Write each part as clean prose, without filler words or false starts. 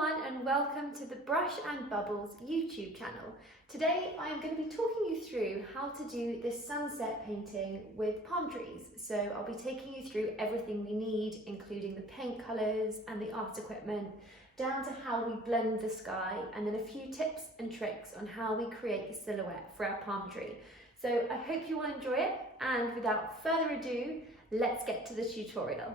everyone and welcome to the Brush and Bubbles YouTube channel. Today I'm going to be talking you through how to do this sunset painting with palm trees. So I'll be taking you through everything we need, including the paint colours and the art equipment, down to how we blend the sky, and then a few tips and tricks on how we create the silhouette for our palm tree. So I hope you will enjoy it, and without further ado, let's get to the tutorial.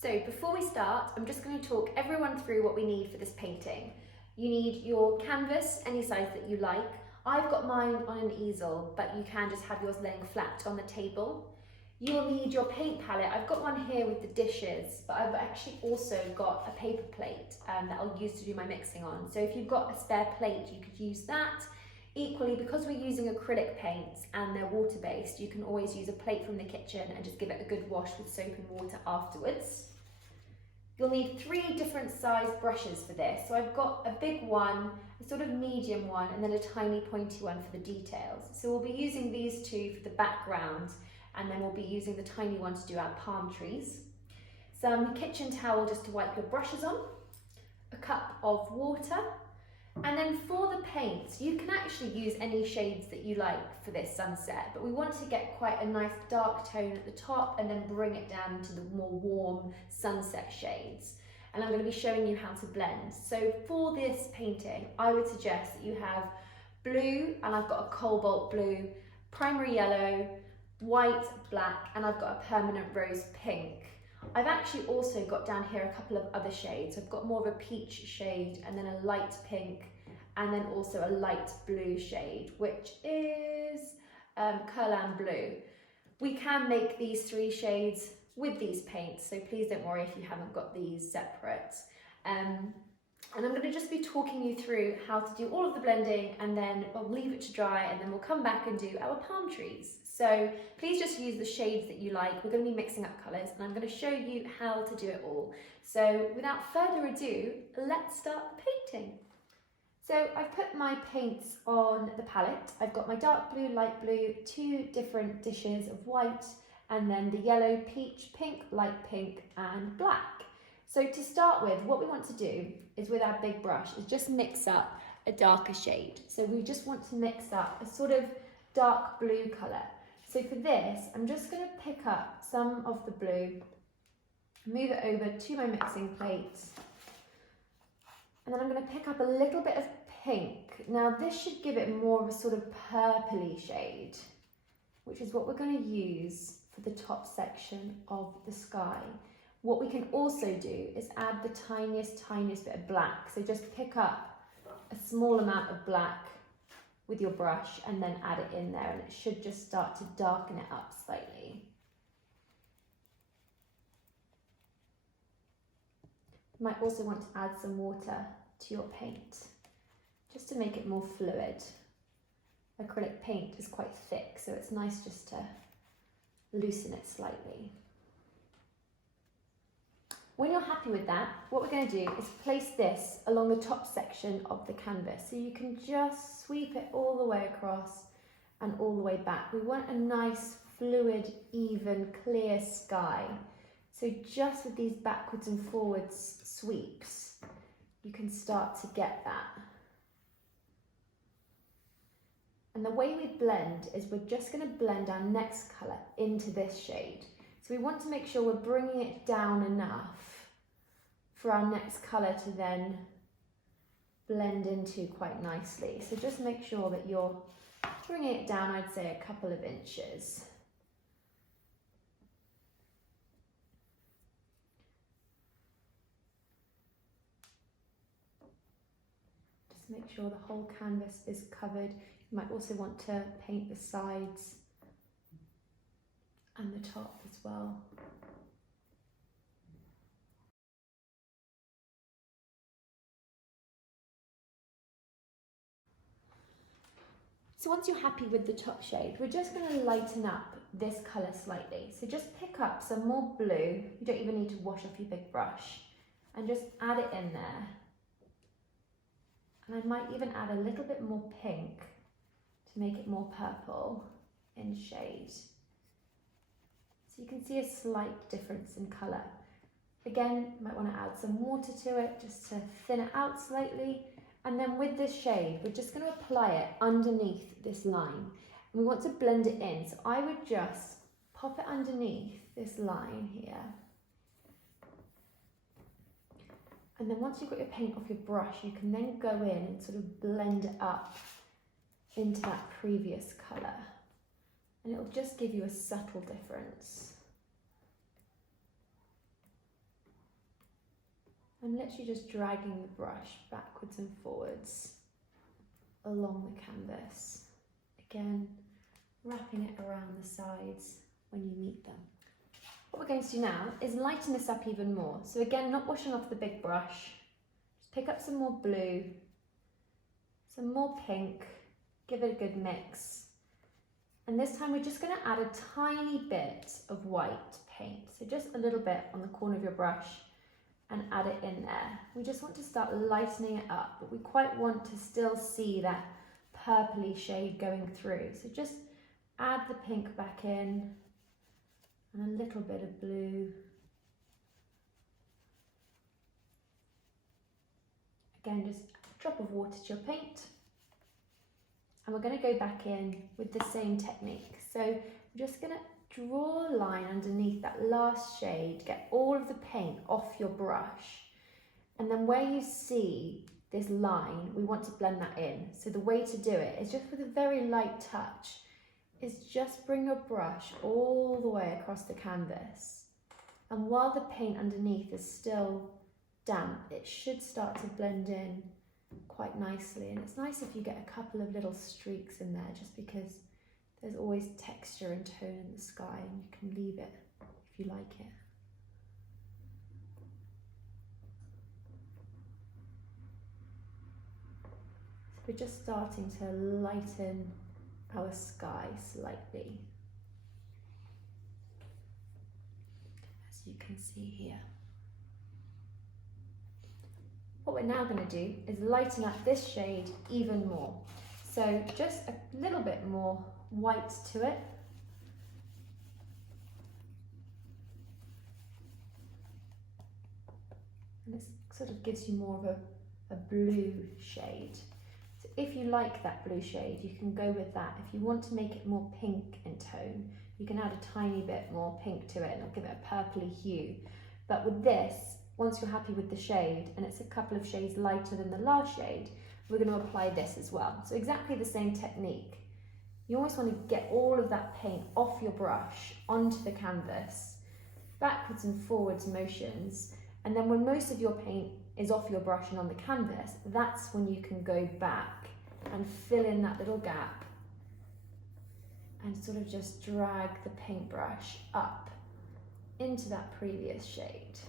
So before we start, I'm just going to talk everyone through what we need for this painting. You need your canvas, any size that you like. I've got mine on an easel, but you can just have yours laying flat on the table. You'll need your paint palette. I've got one here with the dishes, but I've actually also got a paper plate that I'll use to do my mixing on. So if you've got a spare plate, you could use that. Equally, because we're using acrylic paints and they're water-based, you can always use a plate from the kitchen and just give it a good wash with soap and water afterwards. You'll need 3 different size brushes for this. So I've got a big one, a sort of medium one, and then a tiny pointy one for the details. So we'll be using these 2 for the background, and then we'll be using the tiny one to do our palm trees. Some kitchen towel just to wipe your brushes on, a cup of water, and then for the paints, you can actually use any shades that you like for this sunset, but we want to get quite a nice dark tone at the top and then bring it down to the more warm sunset shades. And I'm going to be showing you how to blend. So for this painting, I would suggest that you have blue, and I've got a cobalt blue, primary yellow, white, black, and I've got a permanent rose pink. I've actually also got down here a couple of other shades. I've got more of a peach shade, and then a light pink, and then also a light blue shade, which is Kerlan blue. We can make these 3 shades with these paints, so please don't worry if you haven't got these separate. And I'm going to just be talking you through how to do all of the blending, and then I'll leave it to dry, and then we'll come back and do our palm trees. So please just use the shades that you like. We're going to be mixing up colours, and I'm going to show you how to do it all. So without further ado, let's start the painting. So I've put my paints on the palette. I've got my dark blue, light blue, 2 different dishes of white, and then the yellow, peach, pink, light pink, and black. So to start with, what we want to do is, with our big brush, is just mix up a darker shade. So we just want to mix up a sort of dark blue colour. So for this, I'm just going to pick up some of the blue, move it over to my mixing plate, and then I'm going to pick up a little bit of pink. Now this should give it more of a sort of purpley shade, which is what we're going to use for the top section of the sky. What we can also do is add the tiniest bit of black. So just pick up a small amount of black with your brush and then add it in there, and it should just start to darken it up slightly. You might also want to add some water to your paint, just to make it more fluid. Acrylic paint is quite thick, so it's nice just to loosen it slightly. When you're happy with that, what we're going to do is place this along the top section of the canvas. So you can just sweep it all the way across and all the way back. We want a nice, fluid, even, clear sky. So just with these backwards and forwards sweeps, you can start to get that. And the way we blend is we're just going to blend our next colour into this shade. So we want to make sure we're bringing it down enough for our next colour to then blend into quite nicely. So just make sure that you're bringing it down, I'd say a couple of inches. Just make sure the whole canvas is covered. You might also want to paint the sides and the top as well. So once you're happy with the top shade, we're just going to lighten up this colour slightly. So just pick up some more blue. You don't even need to wash off your big brush, and just add it in there. And I might even add a little bit more pink to make it more purple in shade. So you can see a slight difference in colour. Again, you might want to add some water to it just to thin it out slightly. And then with this shade, we're just going to apply it underneath this line. And we want to blend it in. So I would just pop it underneath this line here. And then once you've got your paint off your brush, you can then go in and sort of blend it up into that previous colour. And it'll just give you a subtle difference. And literally just dragging the brush backwards and forwards along the canvas. Again, wrapping it around the sides when you meet them. What we're going to do now is lighten this up even more. So again, not washing off the big brush, just pick up some more blue, some more pink, give it a good mix. And this time we're just going to add a tiny bit of white paint. So just a little bit on the corner of your brush and add it in there. We just want to start lightening it up, but we quite want to still see that purpley shade going through. So just add the pink back in and a little bit of blue. Again, just a drop of water to your paint. And we're going to go back in with the same technique. So we're just going to draw a line underneath that last shade, get all of the paint off your brush. And then where you see this line, we want to blend that in. So the way to do it is just with a very light touch, is just bring your brush all the way across the canvas. And while the paint underneath is still damp, it should start to blend in quite nicely. And it's nice if you get a couple of little streaks in there, just because there's always texture and tone in the sky, and you can leave it if you like it. So we're just starting to lighten our sky slightly, as you can see here. What we're now going to do is lighten up this shade even more. So just a little bit more white to it. And this sort of gives you more of a blue shade. So if you like that blue shade, you can go with that. If you want to make it more pink in tone, you can add a tiny bit more pink to it and it'll give it a purpley hue. But with this, once you're happy with the shade, and it's a couple of shades lighter than the last shade, we're going to apply this as well. So exactly the same technique. You always want to get all of that paint off your brush onto the canvas, backwards and forwards motions, and then when most of your paint is off your brush and on the canvas, that's when you can go back and fill in that little gap and sort of just drag the paintbrush up into that previous shade.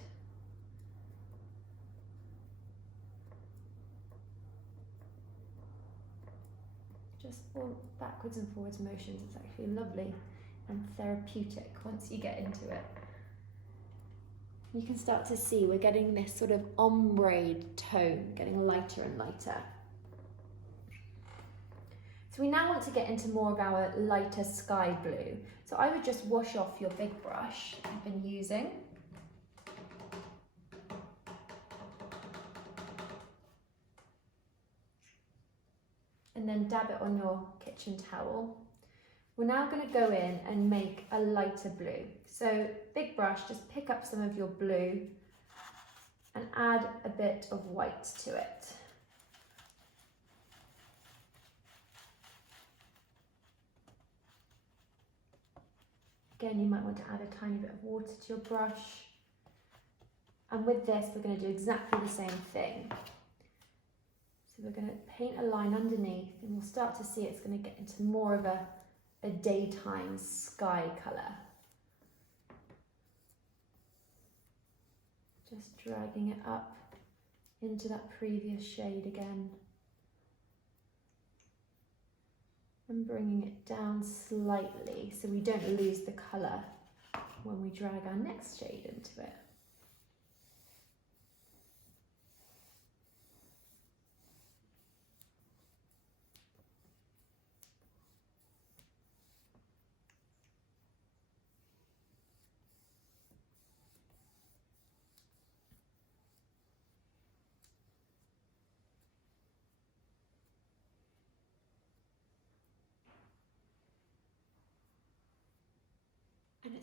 Just all backwards and forwards motions. It's actually lovely and therapeutic once you get into it. You can start to see we're getting this sort of ombre tone, getting lighter and lighter. So we now want to get into more of our lighter sky blue. So I would just wash off your big brush I've been using. And then dab it on your kitchen towel. We're now going to go in and make a lighter blue. So big brush, just pick up some of your blue and add a bit of white to it. Again, you might want to add a tiny bit of water to your brush. And with this, we're going to do exactly the same thing. So we're going to paint a line underneath, and we'll start to see it's going to get into more of a daytime sky colour. Just dragging it up into that previous shade again. And bringing it down slightly so we don't lose the colour when we drag our next shade into it.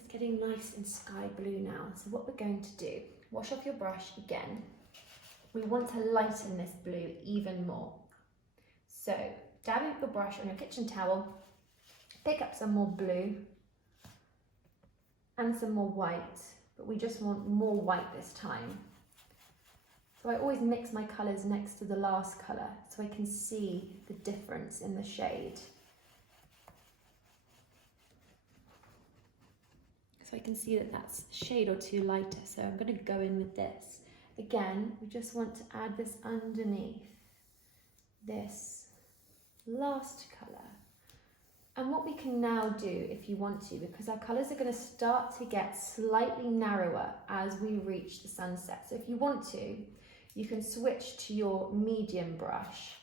it's getting nice and sky blue now. So what we're going to do, wash off your brush again. We want to lighten this blue even more. So dab your brush on your kitchen towel, pick up some more blue and some more white, but we just want more white this time. So I always mix my colours next to the last colour so I can see the difference in the shade. So I can see that that's a shade or two lighter, so I'm going to go in with this. Again, we just want to add this underneath this last colour. And what we can now do, if you want to, because our colours are going to start to get slightly narrower as we reach the sunset. So if you want to, you can switch to your medium brush,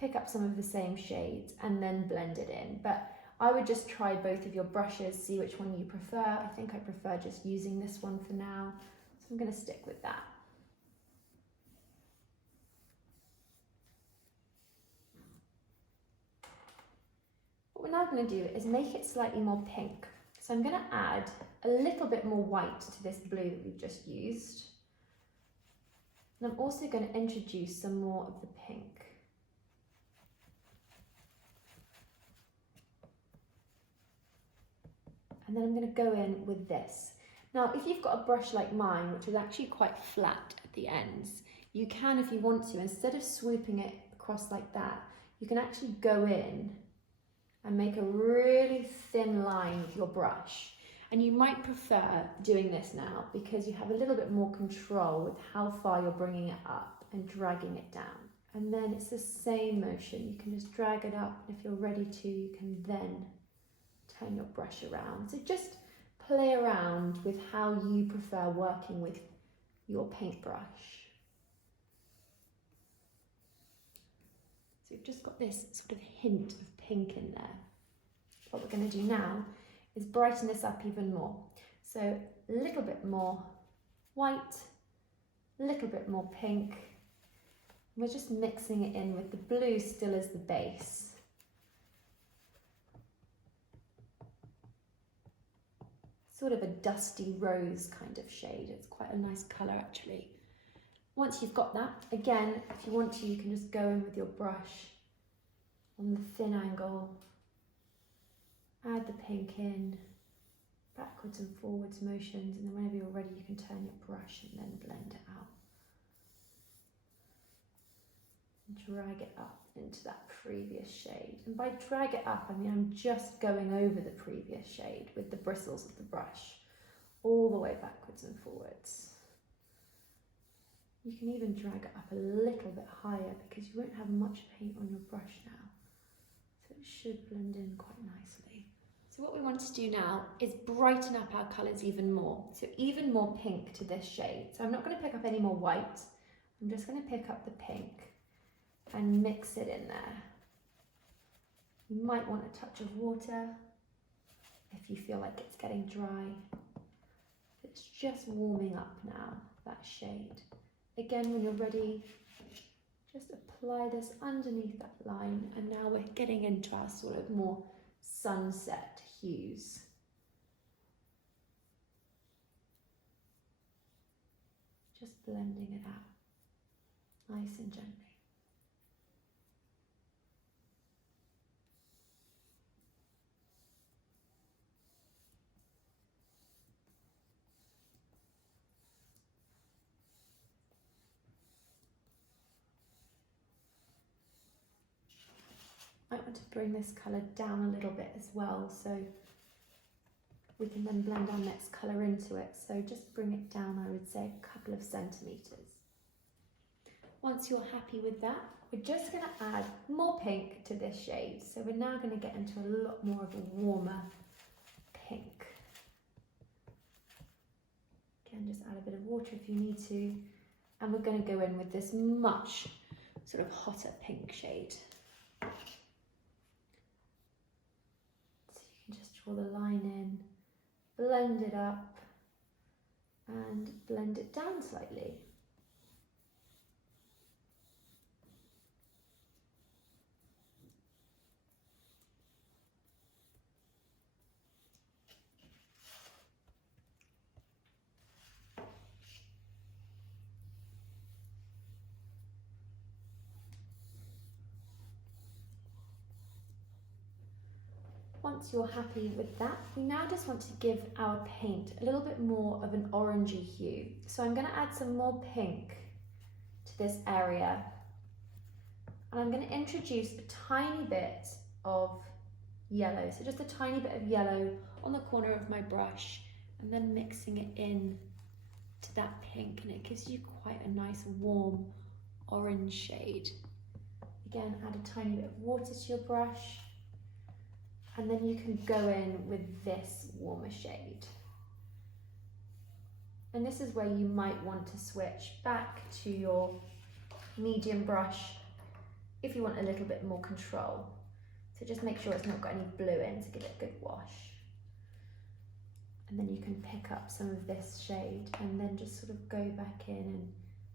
pick up some of the same shades and then blend it in. But I would just try both of your brushes, see which one you prefer. I think I prefer just using this one for now, so I'm going to stick with that. What we're now going to do is make it slightly more pink. So I'm going to add a little bit more white to this blue that we've just used. And I'm also going to introduce some more of the pink. And then I'm going to go in with this. Now, if you've got a brush like mine, which is actually quite flat at the ends, you can, if you want to, instead of swooping it across like that, you can actually go in and make a really thin line with your brush. And you might prefer doing this now because you have a little bit more control with how far you're bringing it up and dragging it down. And then it's the same motion. You can just drag it up, and if you're ready to, you can then turn your brush around. So just play around with how you prefer working with your paintbrush. So we've just got this sort of hint of pink in there. What we're going to do now is brighten this up even more. So a little bit more white, a little bit more pink. We're just mixing it in with the blue still as the base. Sort of a dusty rose kind of shade. It's quite a nice colour actually. Once you've got that, again, if you want to, you can just go in with your brush on the thin angle, add the pink in, backwards and forwards motions, and then whenever you're ready, you can turn your brush and then blend it out. And drag it up into that previous shade. And by drag it up, I mean I'm just going over the previous shade with the bristles of the brush, all the way backwards and forwards. You can even drag it up a little bit higher because you won't have much paint on your brush now. So it should blend in quite nicely. So what we want to do now is brighten up our colours even more. So even more pink to this shade. So I'm not going to pick up any more white. I'm just going to pick up the pink and mix it in there. You might want a touch of water if you feel like it's getting dry. It's just warming up now, that shade. Again, when you're ready, just apply this underneath that line, and now we're getting into our sort of more sunset hues. Just blending it out, nice and gently. I want to bring this colour down a little bit as well, so we can then blend our next colour into it. So just bring it down, I would say, a couple of centimetres. Once you're happy with that, we're just going to add more pink to this shade. So we're now going to get into a lot more of a warmer pink. Again, just add a bit of water if you need to. And we're going to go in with this much sort of hotter pink shade. Draw the line in, blend it up and blend it down slightly. Once you're happy with that, we now just want to give our paint a little bit more of an orangey hue. So I'm going to add some more pink to this area. And I'm going to introduce a tiny bit of yellow. So just a tiny bit of yellow on the corner of my brush, and then mixing it in to that pink, and it gives you quite a nice warm orange shade. Again, add a tiny bit of water to your brush, and then you can go in with this warmer shade. And this is where you might want to switch back to your medium brush if you want a little bit more control. So just make sure it's not got any blue in to give it a good wash. And then you can pick up some of this shade and then just sort of go back in and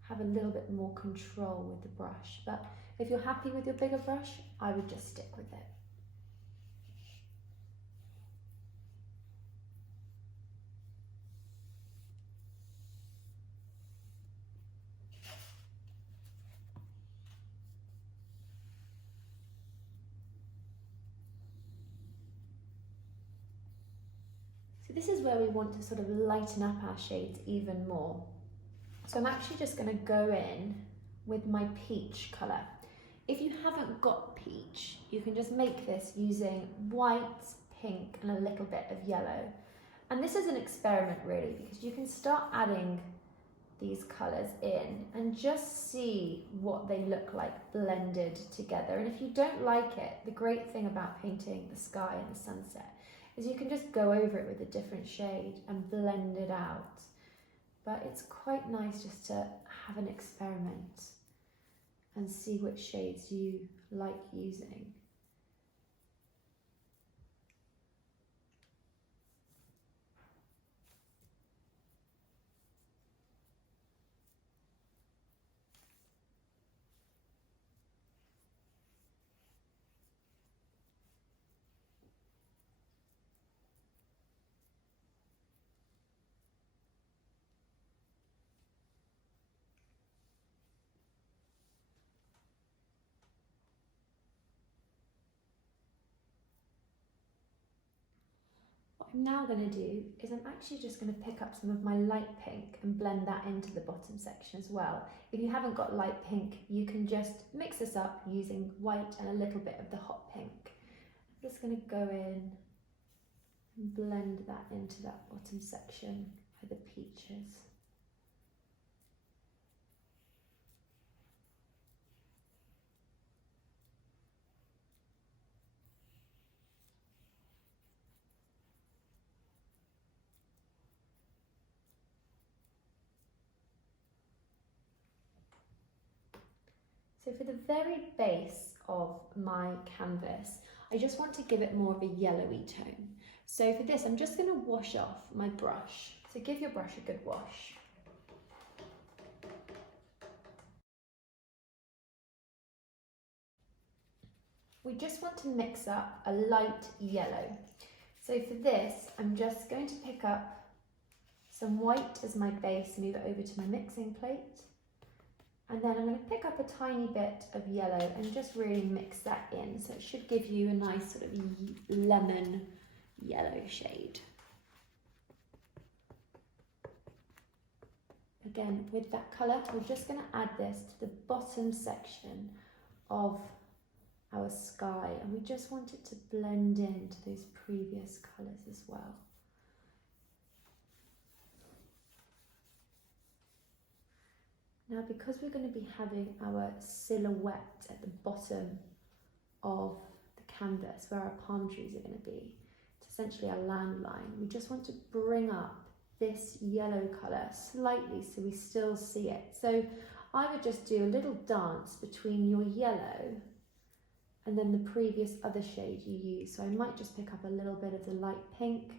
have a little bit more control with the brush. But if you're happy with your bigger brush, I would just stick with it. So this is where we want to sort of lighten up our shades even more. So I'm actually just going to go in with my peach colour. If you haven't got peach, you can just make this using white, pink and a little bit of yellow. And this is an experiment really, because you can start adding these colours in and just see what they look like blended together. And if you don't like it, the great thing about painting the sky and the sunset is you can just go over it with a different shade and blend it out. But it's quite nice just to have an experiment and see which shades you like using. What I'm now going to do is I'm actually just going to pick up some of my light pink and blend that into the bottom section as well. If you haven't got light pink, you can just mix this up using white and a little bit of the hot pink. I'm just going to go in and blend that into that bottom section for the peaches. So for the very base of my canvas, I just want to give it more of a yellowy tone. So for this, I'm just going to wash off my brush. So give your brush a good wash. We just want to mix up a light yellow. So for this, I'm just going to pick up some white as my base, move it over to my mixing plate. And then I'm going to pick up a tiny bit of yellow and just really mix that in. So it should give you a nice sort of lemon yellow shade. Again, with that colour, we're just going to add this to the bottom section of our sky. And we just want it to blend into those previous colours as well. Now, because we're going to be having our silhouette at the bottom of the canvas where our palm trees are going to be, it's essentially a landline, we just want to bring up this yellow colour slightly so we still see it. So I would just do a little dance between your yellow and then the previous other shade you use. So I might just pick up a little bit of the light pink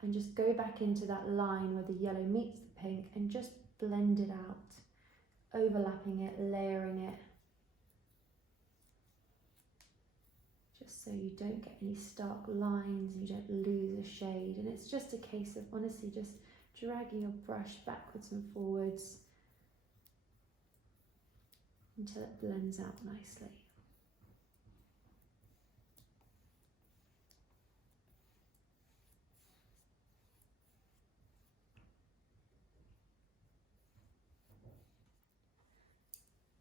and just go back into that line where the yellow meets the pink and just blend it out. Overlapping it, layering it, just so you don't get any stark lines, you don't lose a shade. And it's just a case of honestly just dragging your brush backwards and forwards until it blends out nicely.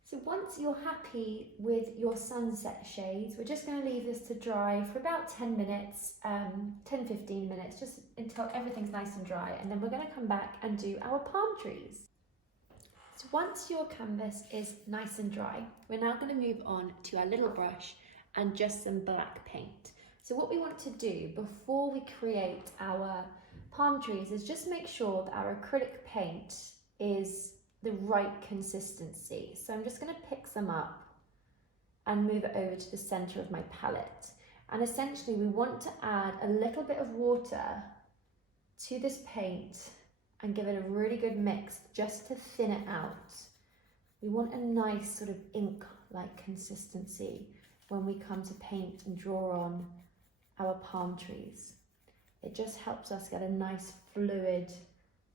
So once you're happy with your sunset shades, we're just going to leave this to dry for about 10 minutes, 10-15 minutes, just until everything's nice and dry, and then we're going to come back and do our palm trees. So once your canvas is nice and dry, we're now going to move on to our little brush and just some black paint. So what we want to do before we create our palm trees is just make sure that our acrylic paint is the right consistency. So I'm just going to pick some up and move it over to the center of my palette. And essentially we want to add a little bit of water to this paint and give it a really good mix just to thin it out. We want a nice sort of ink-like consistency when we come to paint and draw on our palm trees. It just helps us get a nice fluid,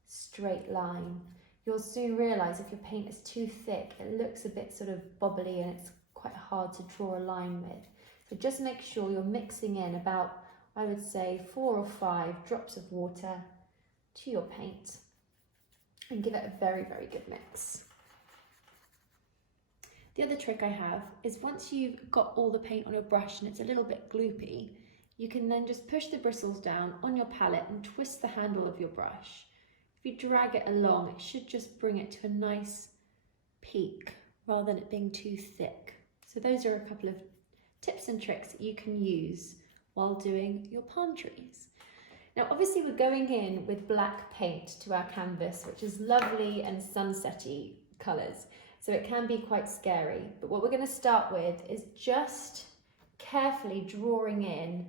straight line. You'll soon realise if your paint is too thick, it looks a bit sort of bobbly and it's quite hard to draw a line with. So just make sure you're mixing in about, I would say, 4 or 5 drops of water to your paint and give it a very, very good mix. The other trick I have is once you've got all the paint on your brush and it's a little bit gloopy, you can then just push the bristles down on your palette and twist the handle of your brush. If you drag it along, it should just bring it to a nice peak rather than it being too thick. So those are a couple of tips and tricks that you can use while doing your palm trees. Now obviously we're going in with black paint to our canvas, which is lovely and sunsetty colours, so it can be quite scary. But what we're going to start with is just carefully drawing in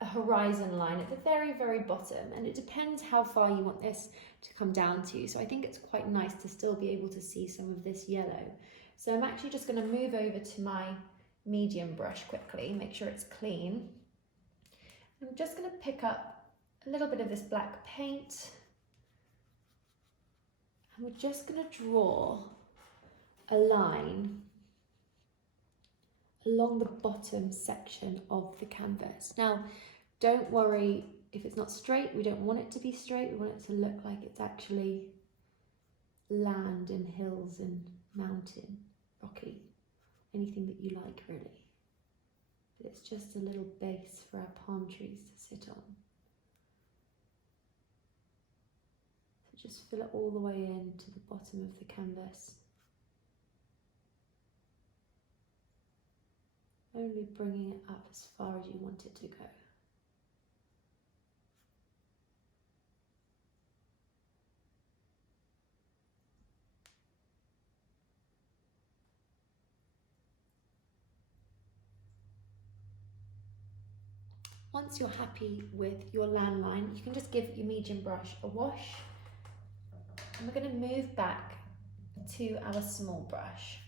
a horizon line at the very, very bottom, and it depends how far you want this to come down to. So I think it's quite nice to still be able to see some of this yellow. So I'm actually just going to move over to my medium brush quickly, make sure it's clean. I'm just going to pick up a little bit of this black paint, and we're just going to draw a line along the bottom section of the canvas. Now, don't worry if it's not straight. We don't want it to be straight. We want it to look like it's actually land and hills and mountain, rocky, anything that you like really. But it's just a little base for our palm trees to sit on. So just fill it all the way in to the bottom of the canvas. Only bringing it up as far as you want it to go. Once you're happy with your land line, you can just give your medium brush a wash. And we're going to move back to our small brush.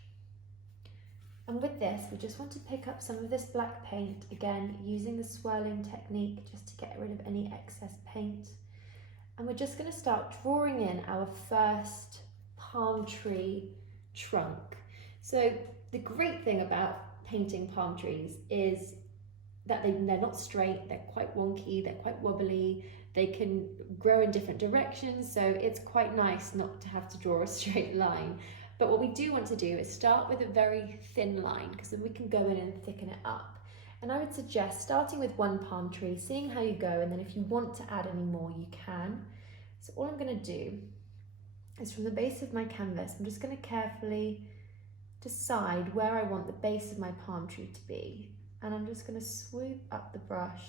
And with this, we just want to pick up some of this black paint, again, using the swirling technique just to get rid of any excess paint. And we're just going to start drawing in our first palm tree trunk. So the great thing about painting palm trees is that they're not straight, they're quite wonky, they're quite wobbly, they can grow in different directions, so it's quite nice not to have to draw a straight line. But what we do want to do is start with a very thin line, because then we can go in and thicken it up. And I would suggest starting with one palm tree, seeing how you go, and then if you want to add any more, you can. So all I'm going to do is from the base of my canvas, I'm just going to carefully decide where I want the base of my palm tree to be. And I'm just going to swoop up the brush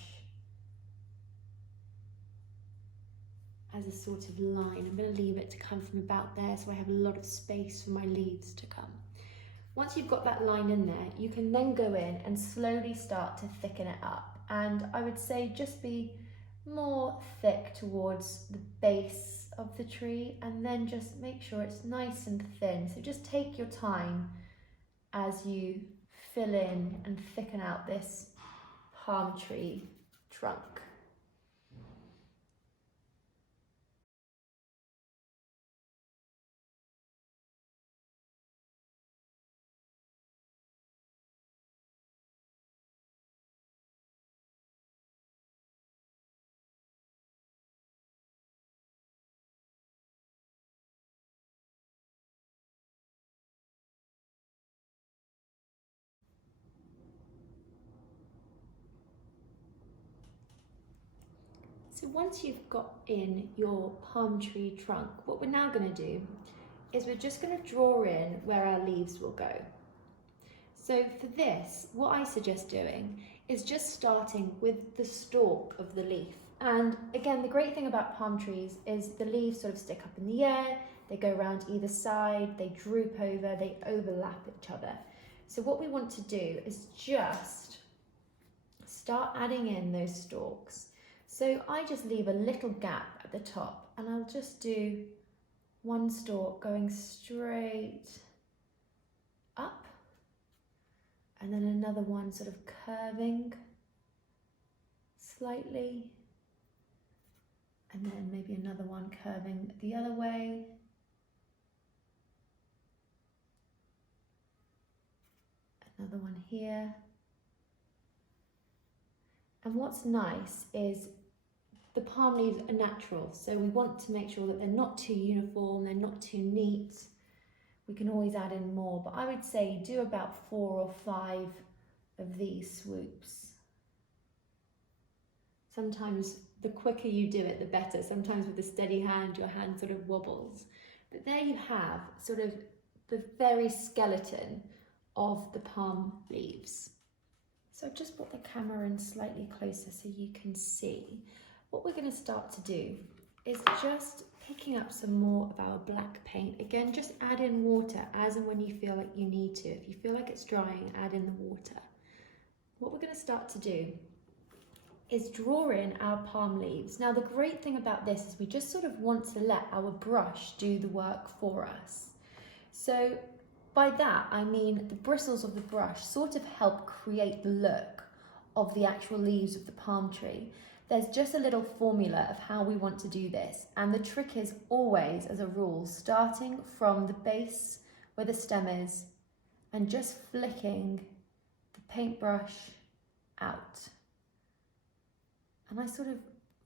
as a sort of line. I'm going to leave it to come from about there so I have a lot of space for my leaves to come. Once you've got that line in there, you can then go in and slowly start to thicken it up. And I would say just be more thick towards the base of the tree, and then just make sure it's nice and thin. So just take your time as you fill in and thicken out this palm tree trunk. So once you've got in your palm tree trunk, what we're now going to do is we're just going to draw in where our leaves will go. So for this, what I suggest doing is just starting with the stalk of the leaf. And again, the great thing about palm trees is the leaves sort of stick up in the air, they go around either side, they droop over, they overlap each other. So what we want to do is just start adding in those stalks. So I just leave a little gap at the top and I'll just do one stalk going straight up and then another one sort of curving slightly and then maybe another one curving the other way. Another one here. And what's nice is the palm leaves are natural, so we want to make sure that they're not too uniform, they're not too neat. We can always add in more, but I would say do about 4 or 5 of these swoops. Sometimes the quicker you do it, the better. Sometimes with a steady hand, your hand sort of wobbles. But there you have sort of the very skeleton of the palm leaves. So I've just brought the camera in slightly closer so you can see. What we're going to start to do is just picking up some more of our black paint. Again, just add in water as and when you feel like you need to. If you feel like it's drying, add in the water. What we're going to start to do is draw in our palm leaves. Now the great thing about this is we just sort of want to let our brush do the work for us. So by that I mean the bristles of the brush sort of help create the look of the actual leaves of the palm tree. There's just a little formula of how we want to do this, and the trick is always, as a rule, starting from the base where the stem is and just flicking the paintbrush out. And I sort of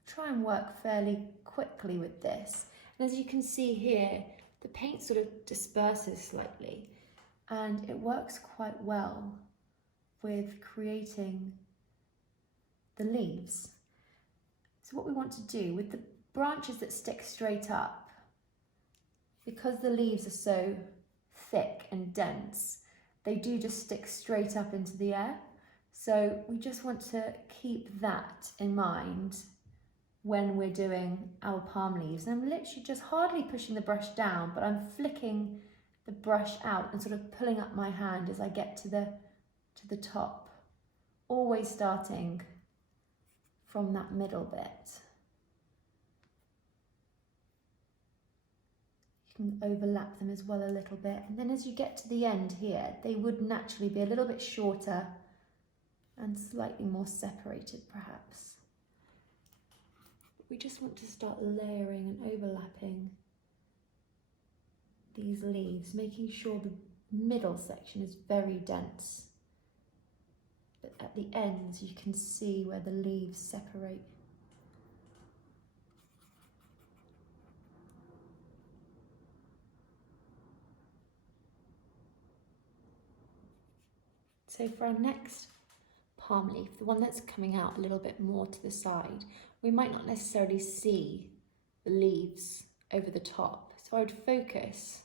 try and work fairly quickly with this. And as you can see here, the paint sort of disperses slightly and it works quite well with creating the leaves. So what we want to do with the branches that stick straight up, because the leaves are so thick and dense, they do just stick straight up into the air. So we just want to keep that in mind when we're doing our palm leaves. And I'm literally just hardly pushing the brush down, but I'm flicking the brush out and sort of pulling up my hand as I get to the top, always starting from that middle bit. You can overlap them as well a little bit. And then as you get to the end here, they would naturally be a little bit shorter and slightly more separated perhaps. We just want to start layering and overlapping these leaves, making sure the middle section is very dense. But at the ends you can see where the leaves separate. So for our next palm leaf, the one that's coming out a little bit more to the side, we might not necessarily see the leaves over the top. So I would focus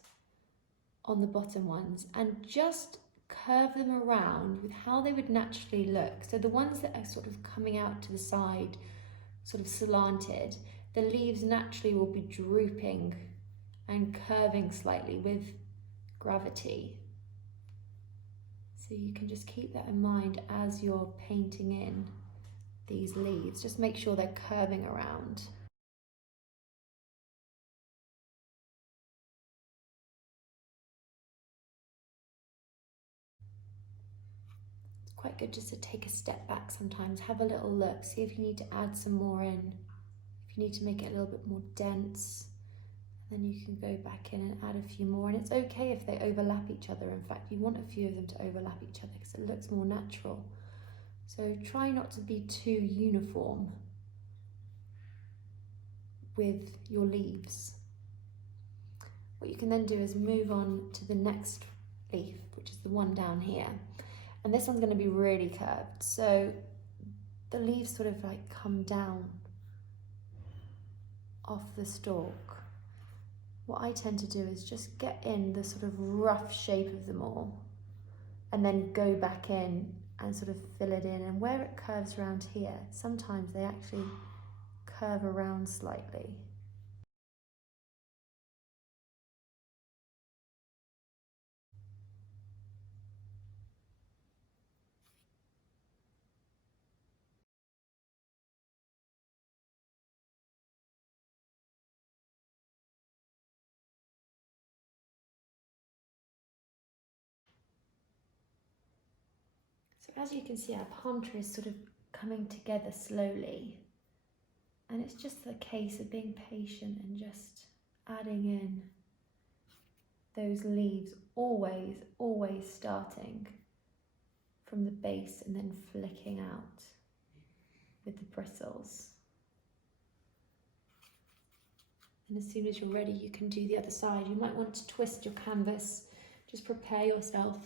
on the bottom ones and just curve them around with how they would naturally look. So the ones that are sort of coming out to the side, sort of slanted, the leaves naturally will be drooping and curving slightly with gravity. So you can just keep that in mind as you're painting in these leaves. Just make sure they're curving around. It's quite good just to take a step back sometimes, have a little look, see if you need to add some more in, if you need to make it a little bit more dense. Then you can go back in and add a few more, and it's okay if they overlap each other. In fact, you want a few of them to overlap each other because it looks more natural. So try not to be too uniform with your leaves. What you can then do is move on to the next leaf, which is the one down here. And this one's going to be really curved. So the leaves sort of like come down off the stalk, what I tend to do is just get in the sort of rough shape of them all and then go back in and sort of fill it in. And where it curves around here, sometimes they actually curve around slightly. So as you can see, our palm tree is sort of coming together slowly. And it's just the case of being patient and just adding in those leaves, always starting from the base and then flicking out with the bristles. And as soon as you're ready, you can do the other side. You might want to twist your canvas. Just prepare yourself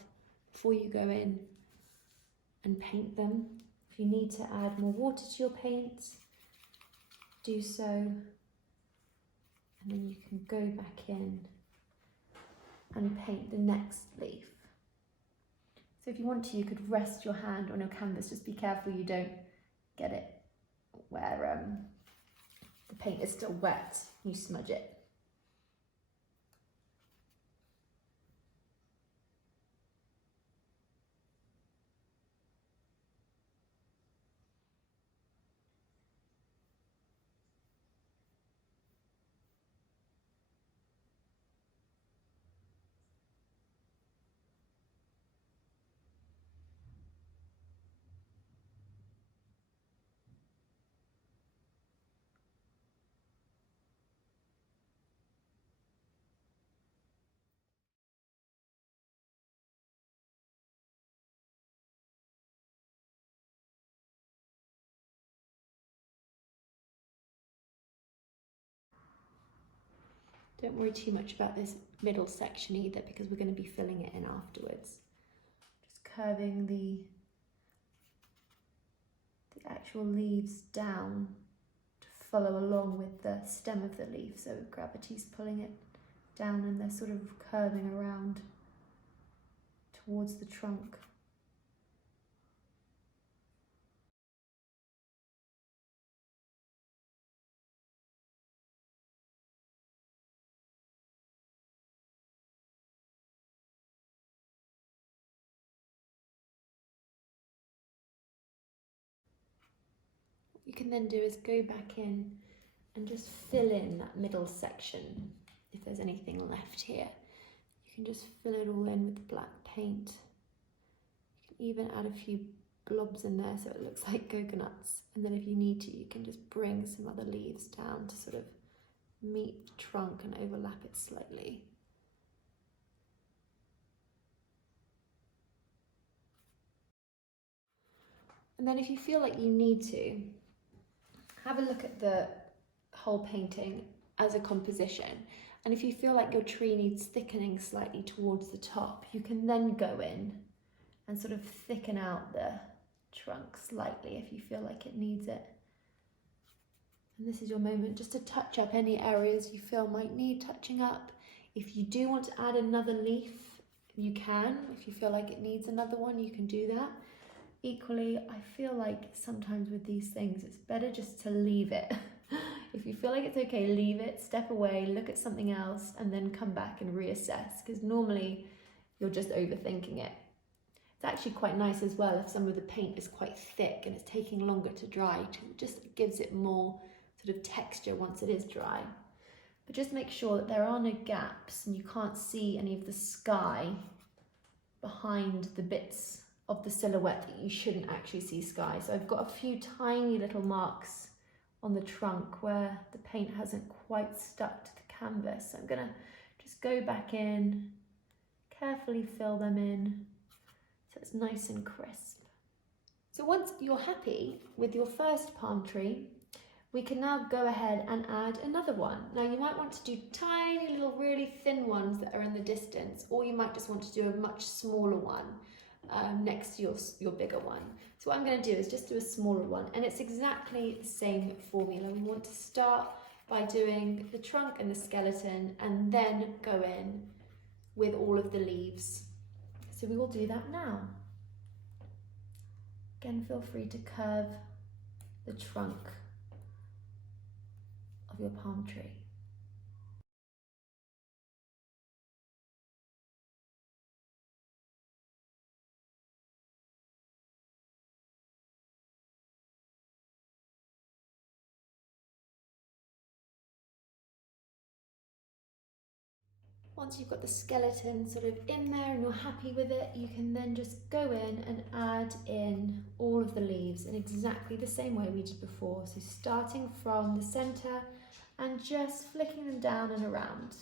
before you go in and paint them. If you need to add more water to your paint, do so. And then you can go back in and paint the next leaf. So if you want to, you could rest your hand on your canvas. Just be careful you don't get it where the paint is still wet. You smudge it. Don't worry too much about this middle section either, because we're going to be filling it in afterwards. Just curving the actual leaves down to follow along with the stem of the leaf, so gravity's pulling it down and they're sort of curving around towards the trunk. What you can then do is go back in and just fill in that middle section. If there's anything left here, you can just fill it all in with the black paint. You can even add a few blobs in there so it looks like coconuts. And then if you need to, you can just bring some other leaves down to sort of meet the trunk and overlap it slightly. And then if you feel like you need to, have a look at the whole painting as a composition. And if you feel like your tree needs thickening slightly towards the top, you can then go in and sort of thicken out the trunk slightly if you feel like it needs it. And this is your moment just to touch up any areas you feel might need touching up. If you do want to add another leaf, you can. If you feel like it needs another one, you can do that. Equally, I feel like sometimes with these things, it's better just to leave it. If you feel like it's okay, leave it, step away, look at something else, and then come back and reassess, because normally you're just overthinking it. It's actually quite nice as well if some of the paint is quite thick and it's taking longer to dry, it just gives it more sort of texture once it is dry. But just make sure that there are no gaps and you can't see any of the sky behind the bits of the silhouette that you shouldn't actually see sky. So I've got a few tiny little marks on the trunk where the paint hasn't quite stuck to the canvas. So I'm gonna just go back in, carefully fill them in so it's nice and crisp. So once you're happy with your first palm tree, we can now go ahead and add another one. Now you might want to do tiny little really thin ones that are in the distance, or you might just want to do a much smaller one next to your bigger one. So what I'm going to do is just do a smaller one, and it's exactly the same formula. We want to start by doing the trunk and the skeleton and then go in with all of the leaves. So we will do that now. Again, feel free to curve the trunk of your palm tree. Once you've got the skeleton sort of in there and you're happy with it, you can then just go in and add in all of the leaves in exactly the same way we did before. So starting from the center and just flicking them down and around.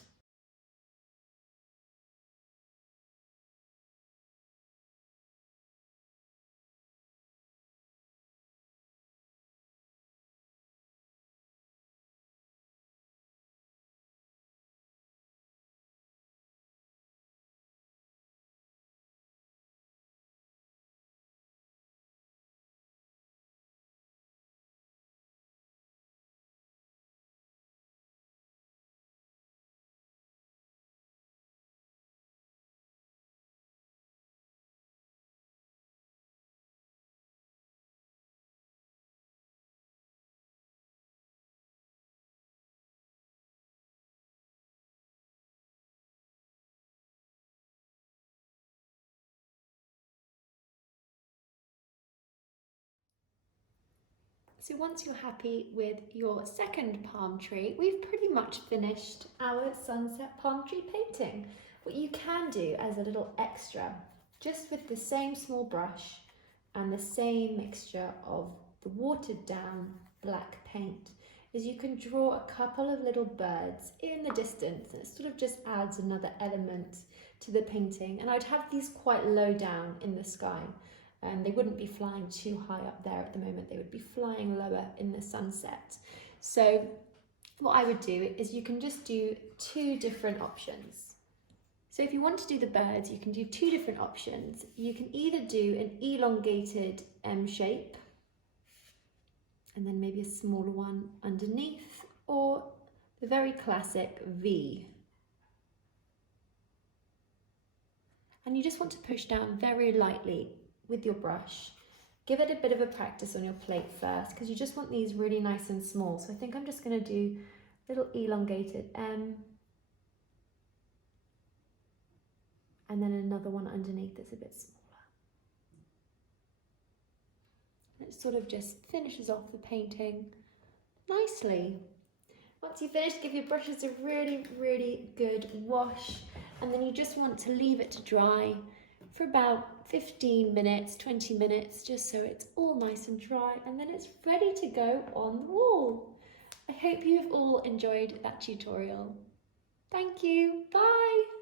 So once you're happy with your second palm tree, we've pretty much finished our sunset palm tree painting. What you can do as a little extra, just with the same small brush and the same mixture of the watered down black paint, is you can draw a couple of little birds in the distance, and it sort of just adds another element to the painting. And I'd have these quite low down in the sky. They wouldn't be flying too high up there at the moment, they would be flying lower in the sunset. So what I would do is you can just do two different options. So if you want to do the birds, you can do two different options. You can either do an elongated M shape and then maybe a smaller one underneath, or the very classic V. And you just want to push down very lightly with your brush. Give it a bit of a practice on your plate first, because you just want these really nice and small. So I think I'm just going to do a little elongated M, and then another one underneath that's a bit smaller. And it sort of just finishes off the painting nicely. Once you've finished, give your brushes a really, really good wash, and then you just want to leave it to dry for about 15 minutes, 20 minutes, just so it's all nice and dry, and then it's ready to go on the wall. I hope you've all enjoyed that tutorial. Thank you, bye!